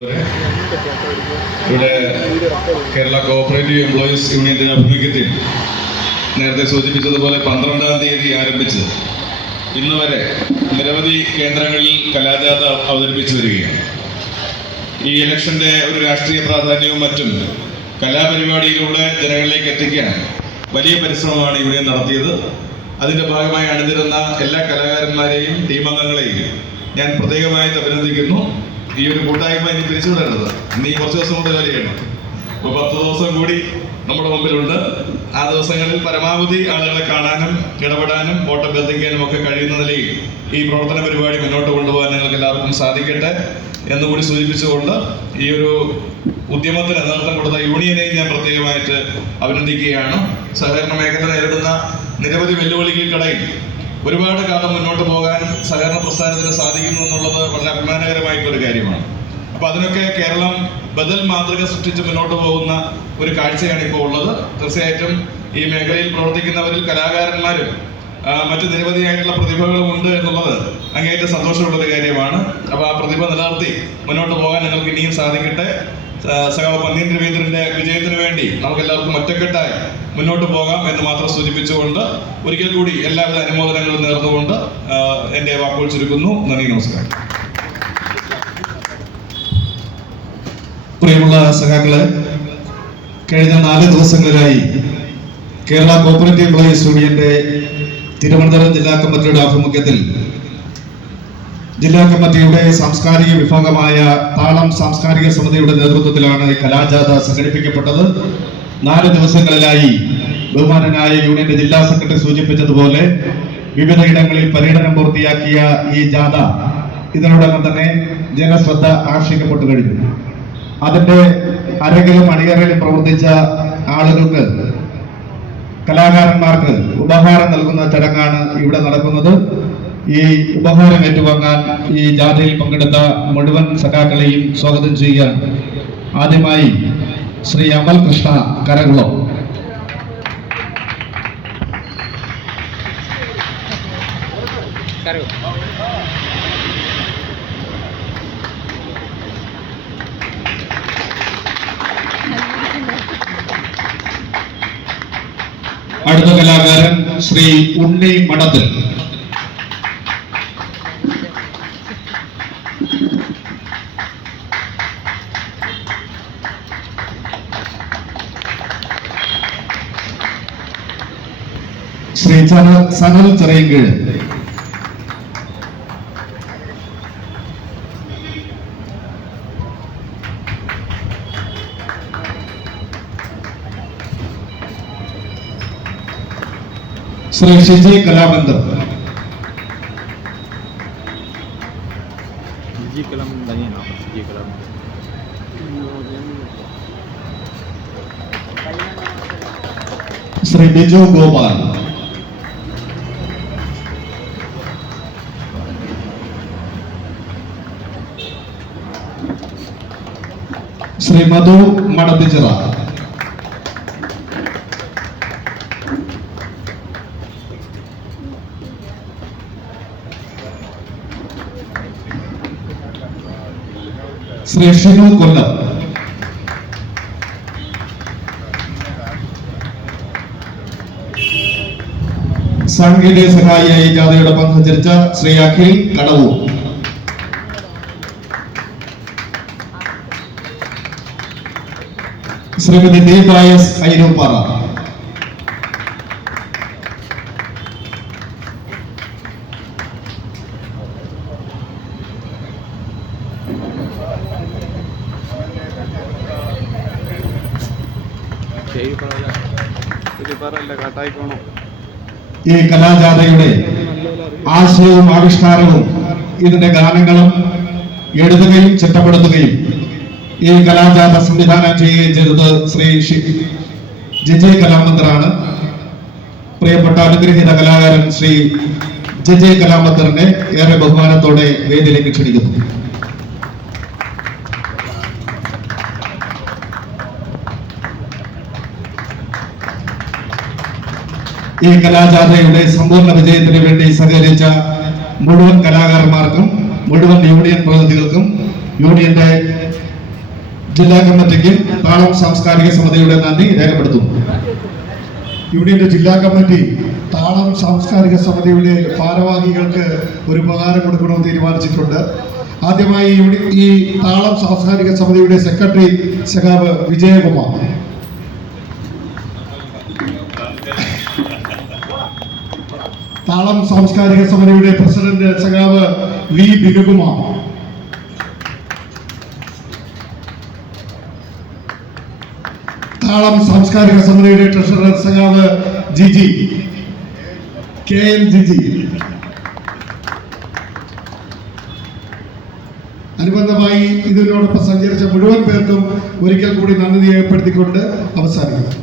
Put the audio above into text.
ഇവിടെ Kerala cooperative employees യൂണിയന്റെ ആഭിമുഖ്യത്തിൽ നേരത്തെ സൂചിപ്പിച്ചതുപോലെ 12-ാം തീയതി ആരംഭിച്ച് ഇന്ന് വരെ നിരവധി കേന്ദ്രങ്ങളിൽ കലാജാഥ അവതരിപ്പിച്ചു വരികയാണ്. ഈ ഇലക്ഷന്റെ ഒരു രാഷ്ട്രീയ പ്രാധാന്യവും മറ്റും കലാപരിപാടിയിലൂടെ ജനങ്ങളിലേക്ക് എത്തിക്കാൻ വലിയ പരിശ്രമമാണ് യൂണിയൻ നടത്തിയത്. അതിന്റെ ഭാഗമായി അണിനിരുന്ന എല്ലാ കലാകാരന്മാരെയും ടീമംഗങ്ങളെയും ഞാൻ പ്രത്യേകമായിട്ട് അഭിനന്ദിക്കുന്നു. ഈ ഒരു കൂട്ടായ്മ ഇനി പിരിച്ചുവിടരുത്. ഇനി കുറച്ച് ദിവസം കൂടെ ജോലി ചെയ്യണം. ഇപ്പോൾ 10 ദിവസം കൂടി നമ്മുടെ മുമ്പിലുണ്ട്. ആ ദിവസങ്ങളിൽ പരമാവധി ആളുകളെ കാണാനും ഇടപെടാനും വോട്ട് അഭ്യർത്ഥിക്കാനും ഒക്കെ കഴിയുന്ന നിലയിൽ ഈ പ്രവർത്തന പരിപാടി മുന്നോട്ട് കൊണ്ടുപോകാൻ നിങ്ങൾക്ക് എല്ലാവർക്കും സാധിക്കട്ടെ എന്നുകൂടി സൂചിപ്പിച്ചുകൊണ്ട് ഈ ഒരു ഉദ്യമത്തിന് നേതൃത്വം കൊടുത്ത യൂണിയനെയും ഞാൻ പ്രത്യേകമായിട്ട് അഭിനന്ദിക്കുകയാണ്. സഹകരണ മേഖല നേരിടുന്ന നിരവധി വെല്ലുവിളികൾക്കിടയിൽ ഒരുപാട് കാലം മുന്നോട്ട് പോകാൻ സഹകരണ പ്രസ്ഥാനത്തിന് സാധിക്കുന്നു എന്നുള്ളത് വളരെ അഭിമാനകരമായിട്ടൊരു കാര്യമാണ്. അപ്പോൾ അതിനൊക്കെ കേരളം ബദൽ മാതൃക സൃഷ്ടിച്ച് മുന്നോട്ട് പോകുന്ന ഒരു കാഴ്ചയാണ് ഇപ്പോൾ ഉള്ളത്. തീർച്ചയായിട്ടും ഈ മേഖലയിൽ പ്രവർത്തിക്കുന്നവരിൽ കലാകാരന്മാരും മറ്റു നിരവധിയായിട്ടുള്ള പ്രതിഭകളും ഉണ്ട് എന്നുള്ളത് അങ്ങേയറ്റം സന്തോഷമുള്ളൊരു കാര്യമാണ്. അപ്പോൾ ആ പ്രതിഭ നിലനിർത്തി മുന്നോട്ട് പോകാൻ നിങ്ങൾക്ക് ഇനിയും സാധിക്കട്ടെ. സഖാവ് പന്ന്യൻ രവീന്ദ്രന്റെ വിജയത്തിന് വേണ്ടി നമുക്ക് എല്ലാവർക്കും ഒറ്റക്കെട്ടായി മുന്നോട്ട് പോകാം എന്ന് മാത്രം സൂചിപ്പിച്ചുകൊണ്ട് ഒരിക്കൽ കൂടി എല്ലാവിധ അനുമോദനങ്ങളും നേർന്നുകൊണ്ട് എൻ്റെ വാക്കുകൾ ചുരുക്കുന്നു. നന്ദി, നമസ്കാരം. പ്രിയമുള്ള സഖാക്കളെ, കഴിഞ്ഞ 4 ദിവസങ്ങളിലായി കേരള കോഓപ്പറേറ്റീവ് എംപ്ലോയീസ് യൂണിയന്റെ തിരുവനന്തപുരം ജില്ലാ കമ്മിറ്റിയുടെ ആഭിമുഖ്യത്തിൽ ജില്ലാ കമ്മിറ്റിയുടെ സാംസ്കാരിക വിഭാഗമായ താളം സാംസ്കാരിക സമിതിയുടെ നേതൃത്വത്തിലാണ് ഈ കലാജാഥ സംഘടിപ്പിക്കപ്പെട്ടത്. 4 ദിവസങ്ങളിലായി ബഹുമാനനായ യൂണിയന്റെ ജില്ലാ സെക്രട്ടറി സൂചിപ്പിച്ചതുപോലെ വിവിധയിടങ്ങളിൽ പര്യടനം പൂർത്തിയാക്കിയ ഈ ജാഥ ഇതിനോടകം തന്നെ ജനശ്രദ്ധ ആകർഷിക്കപ്പെട്ടു കഴിഞ്ഞു. അതിന്റെ അരകിലും അണിയറയിലും പ്രവർത്തിച്ച ആളുകൾക്ക്, കലാകാരന്മാർക്ക് ഉപഹാരം നൽകുന്ന ചടങ്ങാണ് ഇവിടെ നടക്കുന്നത്. ഈ ഉപഹാരം ഏറ്റുവാങ്ങാൻ ഈ ജാഥയിൽ പങ്കെടുത്ത മുഴുവൻ സഖാക്കളെയും സ്വാഗതം ചെയ്യുകയാണ്. ആദ്യമായി ശ്രീ അമൽ കൃഷ്ണ കരകുളം. അടുത്ത കലാകാരൻ ശ്രീ ഉണ്ണി മഠത്തിൽ. ശ്രീ സനൽ ചെറിയങ്കീഴ്. ശ്രീ ഷിജി കലാബന്ധർ. ശ്രീ ബിജു ഗോപാൽ. ശ്രീ മധു മടത്തിച്ചിറ. ശ്രീ ഷിനു കൊല്ലം. സാങ്കേതിക സഹായിയായി ജാഥയോടൊപ്പം സഞ്ചരിച്ച ശ്രീ അഖിൽ കടവൂർ. ശ്രീമതി ദീപായസ് ഐരൂപ്പാറ. ഈ കലാജാഥയുടെ ആശയവും ആവിഷ്കാരവും ഇതിന്റെ ഗാനങ്ങളും എഴുതുകയും ചിട്ടപ്പെടുത്തുകയും ഈ കലാജാഥ സംവിധാനം ചെയ്യുകയും ചെയ്തത് ശ്രീ ജിജെ കലാമന്ദറാണ്. പ്രിയപ്പെട്ട അനുഗ്രഹീത കലാകാരൻ ശ്രീ ജിജെ കലാമന്ദറിനെ ഏറെ ബഹുമാനത്തോടെ വേദിയിലേക്ക് ക്ഷണിക്കുന്നു. ഈ കലാജാഥയുടെ സമ്പൂർണ്ണ വിജയത്തിന് വേണ്ടി സഹകരിച്ച മുഴുവൻ കലാകാരന്മാർക്കും മുഴുവൻ യൂണിയൻ പ്രതിനിധികൾക്കും യൂണിയന്റെ ജില്ലാ കമ്മിറ്റിക്കും താളം സാംസ്കാരിക സമിതിയുടെ നന്ദി രേഖപ്പെടുത്തുന്നു. യൂണിയന്റെ ജില്ലാ കമ്മിറ്റി താളം സാംസ്കാരിക സമിതിയുടെ ഭാരവാഹികൾക്ക് ഒരു ഉപകാരം കൊടുക്കണമെന്ന് തീരുമാനിച്ചിട്ടുണ്ട്. ആദ്യമായി ഈ താളം സാംസ്കാരിക സമിതിയുടെ സെക്രട്ടറി സഖാവ് വിജയകുമാർ, താളം സാംസ്കാരിക സമിതിയുടെ പ്രസിഡന്റ് സഖാവ് വി ബിനുകുമാർ, താളം സാംസ്കാരിക സമിതിയുടെ ട്രഷറർ സഖാവ് ജിജി KL ജിജി, അനുബന്ധമായി ഇതിനോടൊപ്പം സഞ്ചരിച്ച മുഴുവൻ പേർക്കും ഒരിക്കൽ കൂടി നന്ദി രേഖപ്പെടുത്തിക്കൊണ്ട് അവസാനിക്കുന്നു.